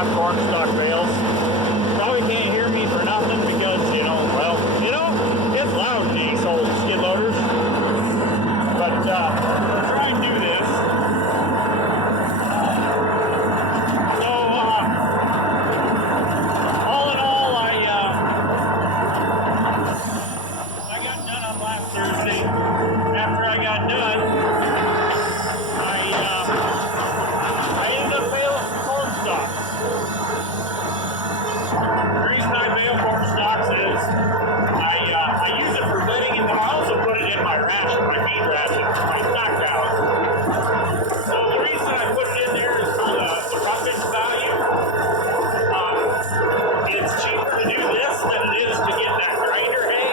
got corn stalk bales. Probably can't hear me for nothing because, well, it's loud in these old skid loaders. But we'll try and do this. So, all in all, I got done on last Thursday. After I got done, I ended up baling some corn stalks. The reason I bale corn stalks is I use it for bedding, and then I also put it in my ration, my feed ration, my stock cows. So the reason I put it in there is for the roughage value. It's cheaper to do this than it is to get that grinder hay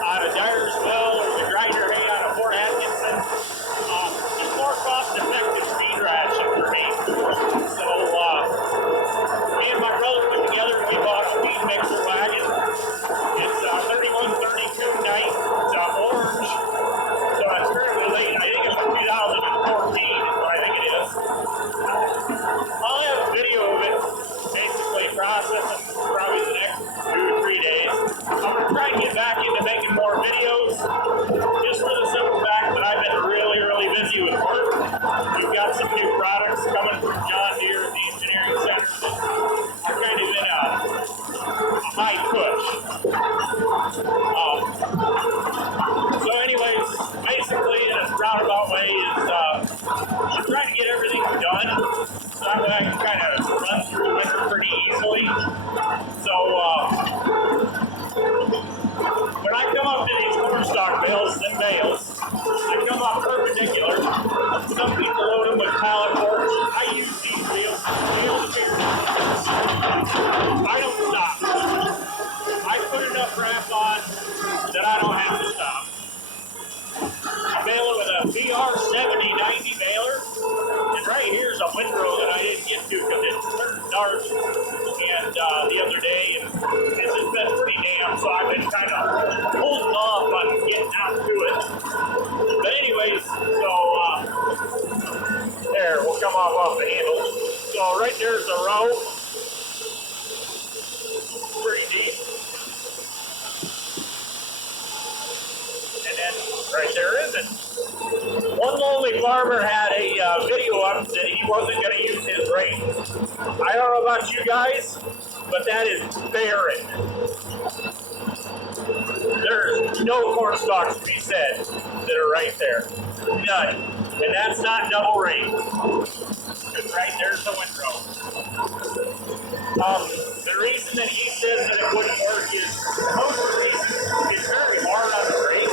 out of Dyersville or the grinder hay out of Fort Atkinson. It's more cost-effective feed ration for me. So me and my brother went together and we bought a feed mixer wagon. It's 3132 night. It's orange. So it's fairly late. I think it's from 2014 is what I think it is. I'll have a video of it basically processing probably the next 2 or 3 days. I'm going to try and get back into making more videos just for the simple fact that I've been really, really busy with work. We've got some new products coming from John Deere at the Engineering Center that are kind of in a high push. So anyways, basically in a roundabout way is I'm trying to get everything done so that way I can kind of run through the winter pretty easily. So when I come up to these corn stalk bales, I come up perpendicular. Some people load them with pallet forks. I use these bales to pick I don't stop. I put enough wrap on that I don't have to stop. I bale it with a VR7090 baler. And right here's a windrow that I didn't get to because it turned dark and the other day, and it's just been pretty damp, so I've been kind of holding off on getting out to it. But anyways, so there, we'll come off the handle. So right there's the row. Pretty deep. And then right there isn't. One lonely farmer had a video up that he wasn't going to use his rake. I don't know about you guys, but that is barren. There's no corn stalks to be said that are right there. None. And that's not double rake. Because right there's the windrow. The reason that he says that it wouldn't work is mostly it's very hard on the rake.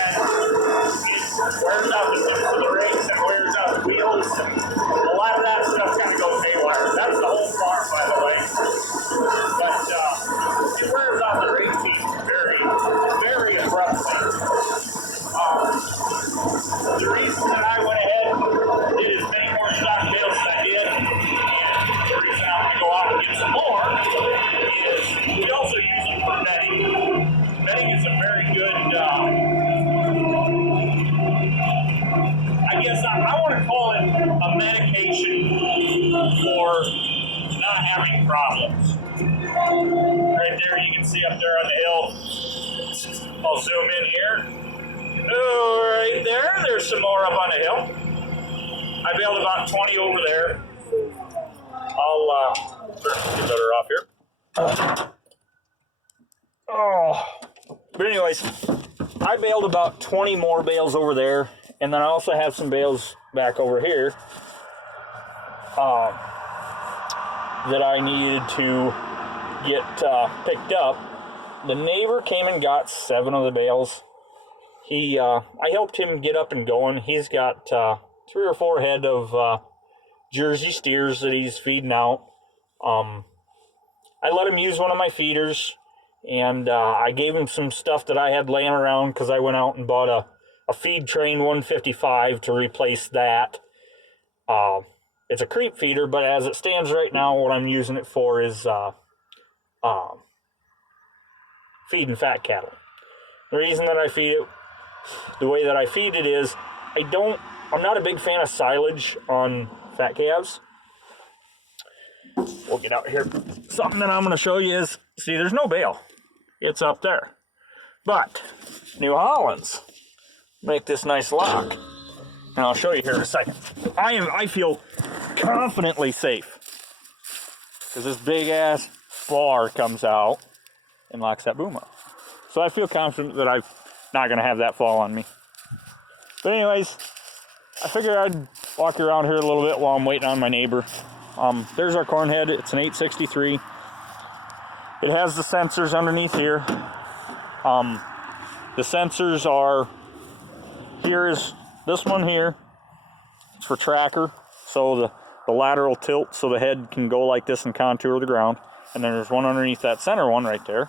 And it wears out the tips of the rakes and wears out the wheels. And a lot of that stuff kind of goes haywire. That's the whole farm, by the way. But it wears out the rake feet very, very abruptly. The reason that I went ahead and did as many more stock bales as I did, and the reason I'm going to go out and get some more, is we also use them for bedding. Bedding is a very good, I guess I want to call it a medication for not having problems. Right there, you can see up there on the hill. I'll zoom in here. Oh, right there. There's some more up on the hill. I baled about 20 over there. I'll turn the skid loader off here. But anyways, I baled about 20 more bales over there, and then I also have some bales back over here that I needed to get picked up. The neighbor came and got 7 of the bales. I helped him get up and going. He's got 3 or 4 head of Jersey steers that he's feeding out. I let him use one of my feeders, and I gave him some stuff that I had laying around because I went out and bought a feed train 155 to replace that. It's a creep feeder, but as it stands right now, what I'm using it for is feeding fat cattle. The reason that I feed it the way that I feed it is I'm not a big fan of silage on fat calves. we'll get out here. Something that I'm going to show you is, see, there's no bail. It's up there. But New Hollands make this nice lock. And I'll show you here in a second. I feel confidently safe because this big ass bar comes out and locks that boom up. So I feel confident that I'm not going to have that fall on me. But anyways, I figured I'd walk you around here a little bit while I'm waiting on my neighbor. There's our corn head. It's an 863. It has the sensors underneath here. The sensors are, here is this one here. It's for tracker. So the lateral tilt so the head can go like this and contour the ground. And then there's one underneath that center one right there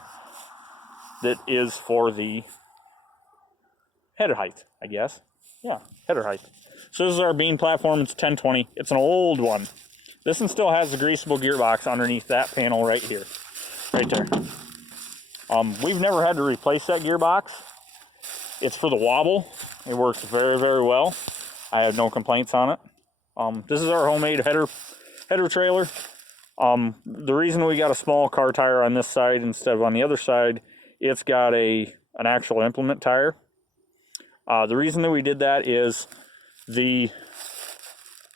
that is for the header height, I guess. Yeah, header height. So this is our bean platform. It's 1020. It's an old one. This one still has the greasable gearbox underneath that panel right here. Right there. We've never had to replace that gearbox. It's for the wobble. It works very, very well. I have no complaints on it. This is our homemade header trailer. The reason we got a small car tire on this side instead of on the other side, it's got an actual implement tire. The reason that we did that is the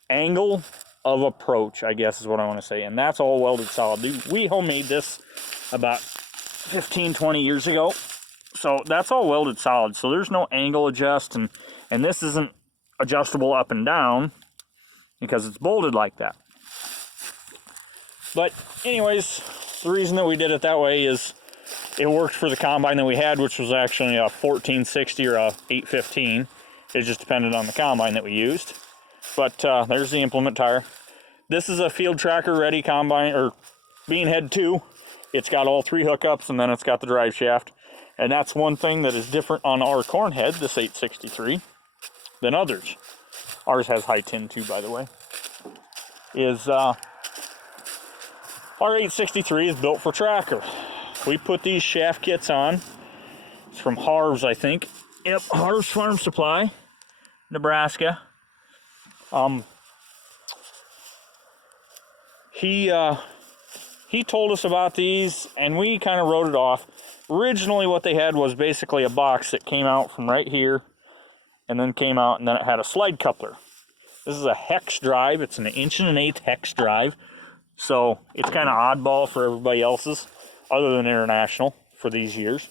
angle of approach, I guess is what I want to say, and that's all welded solid. We homemade this about 15, 20 years ago, so that's all welded solid, so there's no angle adjust, and this isn't adjustable up and down because it's bolted like that. But anyways, the reason that we did it that way is it worked for the combine that we had, which was actually a 1460 or a 815. It just depended on the combine that we used. But there's the implement tire. This is a field tracker ready combine, or bean head 2. It's got all 3 hookups, and then it's got the drive shaft. And that's one thing that is different on our corn head, this 863, than others. Ours has high tin too, by the way. Our 863 is built for tracker. We put these shaft kits on. It's from Harv's, I think. Yep, Harv's Farm Supply, Nebraska. He told us about these, and we kind of wrote it off. Originally, what they had was basically a box that came out from right here, and then came out, and then it had a slide coupler. This is a hex drive. It's an 1.125" hex drive, so it's kind of oddball for everybody else's, other than International, for these years.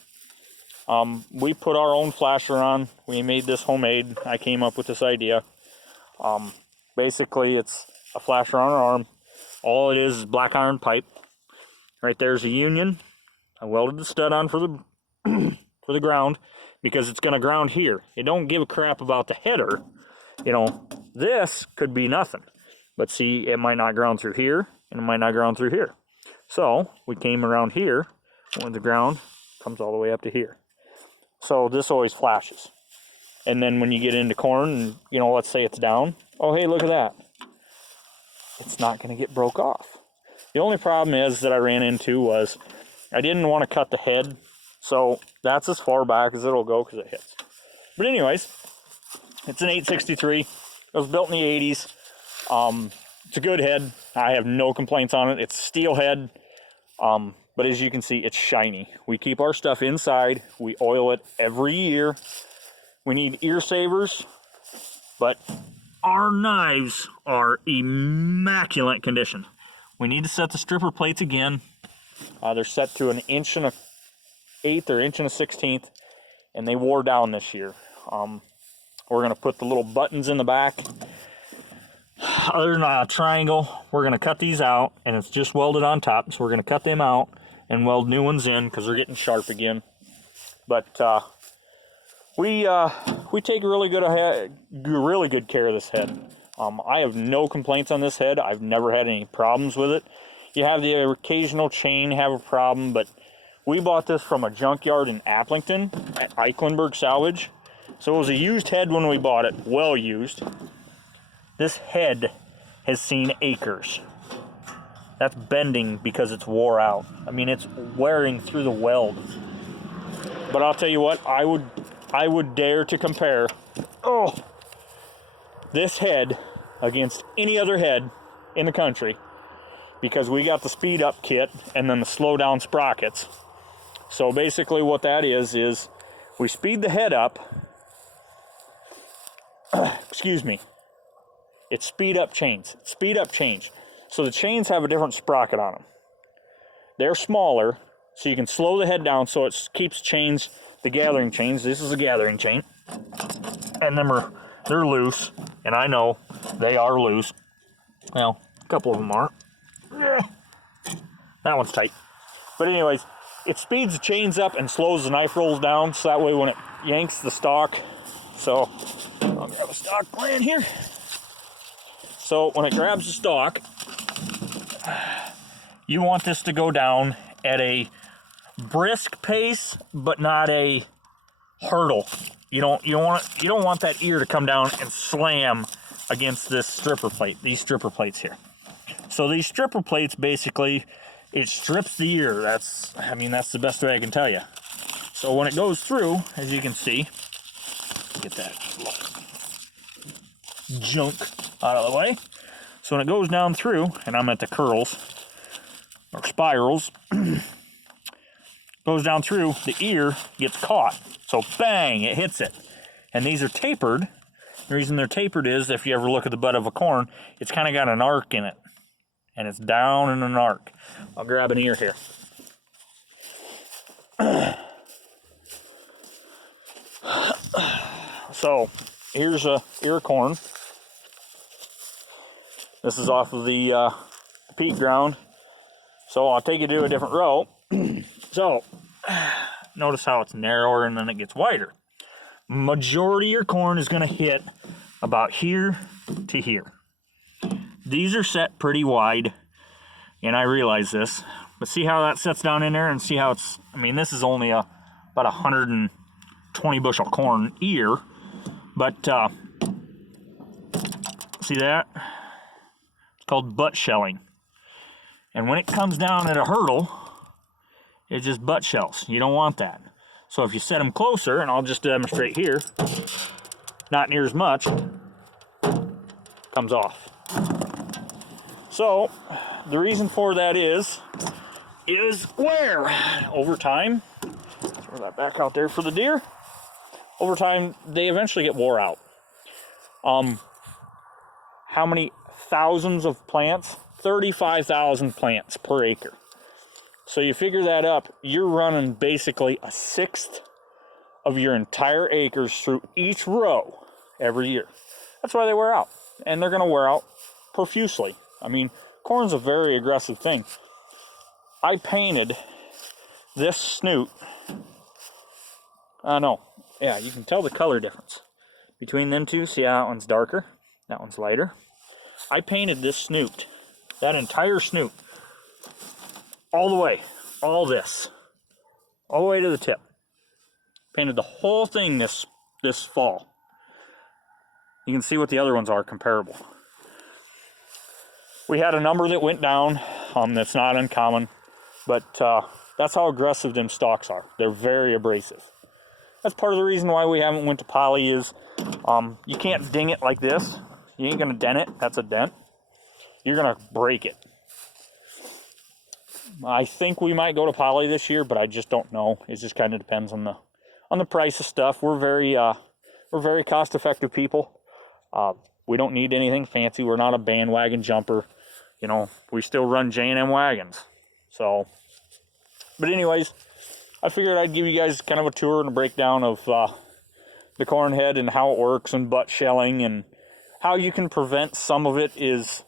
We put our own flasher on. We made this homemade. I came up with this idea. Basically, it's a flasher on an arm. All it is black iron pipe. Right there's a union. I welded the stud on for the for the ground because it's going to ground here. It don't give a crap about the header. You know, this could be nothing. But see, it might not ground through here, and it might not ground through here. So we came around here when the ground comes all the way up to here. So this always flashes. And then when you get into corn, and you know, let's say it's down. Oh, hey, look at that. It's not going to get broke off. The only problem is that I ran into was I didn't want to cut the head. So that's as far back as it'll go because it hits. But anyways, it's an 863. It was built in the 80s. It's a good head. I have no complaints on it. It's steel head. But as you can see, it's shiny. We keep our stuff inside. We oil it every year. We need ear savers, but our knives are immaculate condition. We need to set the stripper plates again. They're set to 1 1/8" or 1 1/16", and they wore down this year. We're gonna put the little buttons in the back. Other than a triangle, we're gonna cut these out, and it's just welded on top. So we're gonna cut them out and weld new ones in because they're getting sharp again. But we take really good care of this head. I have no complaints on this head. I've never had any problems with it. You have the occasional chain have a problem, but we bought this from a junkyard in Applington at Eichenberg Salvage. So it was a used head when we bought it, well used. This head has seen acres. That's bending because it's wore out. I mean, it's wearing through the weld. But I'll tell you what, I would dare to compare this head against any other head in the country because we got the speed up kit and then the slow down sprockets. So basically what that is we speed the head up. Excuse me. It's speed up chains. Speed up change. So the chains have a different sprocket on them. They're smaller, so you can slow the head down so it keeps chains, the gathering chains. This is a gathering chain. And they're loose, and I know they are loose. Well, a couple of them are. That one's tight. But anyways, it speeds the chains up and slows the knife rolls down, so that way when it yanks the stalk, so I'll grab a stalk plan here. So when it grabs the stalk, you want this to go down at a brisk pace, but not a hurdle. You don't want that ear to come down and slam against this stripper plate, these stripper plates here. So these stripper plates, basically, it strips the ear. That's the best way I can tell you. So when it goes through, as you can see, get that junk out of the way. So when it goes down through, and I'm at the curls, or spirals, goes down through, the ear gets caught. So bang, it hits it. And these are tapered. The reason they're tapered is, if you ever look at the butt of a corn, it's kind of got an arc in it. And it's down in an arc. I'll grab an ear here. So, here's a ear of corn. This is off of the peat ground. So I'll take you to a different row. So, notice how it's narrower and then it gets wider. Majority of your corn is going to hit about here to here. These are set pretty wide, and I realize this. But see how that sets down in there, and see how it's, this is only about 120 bushel corn ear. But see that? It's called butt shelling. And when it comes down at a hurdle, it just butt shells. You don't want that. So if you set them closer, and I'll just demonstrate here, not near as much, comes off. So the reason for that is wear. Over time, throw that back out there for the deer. Over time, they eventually get wore out. How many thousands of plants? 35,000 plants per acre. So you figure that up, you're running basically a sixth of your entire acres through each row every year. That's why they wear out. And they're going to wear out profusely. Corn's a very aggressive thing. I painted this snoot. Yeah, you can tell the color difference between them two. See how that one's darker? That one's lighter. I painted this snoot, that entire snoot, all the way, all the way to the tip. Painted the whole thing this fall. You can see what the other ones are comparable. We had a number that went down. That's not uncommon, but that's how aggressive them stalks are. They're very abrasive. That's part of the reason why we haven't went to poly is you can't ding it like this. You ain't gonna dent it. That's a dent. You're gonna break it. I think we might go to poly this year, but I just don't know. It just kind of depends on the price of stuff. We're very cost-effective people. We don't need anything fancy. We're not a bandwagon jumper. We still run J&M wagons. So, but anyways, I figured I'd give you guys kind of a tour and a breakdown of the corn head and how it works and butt shelling and how you can prevent some of it is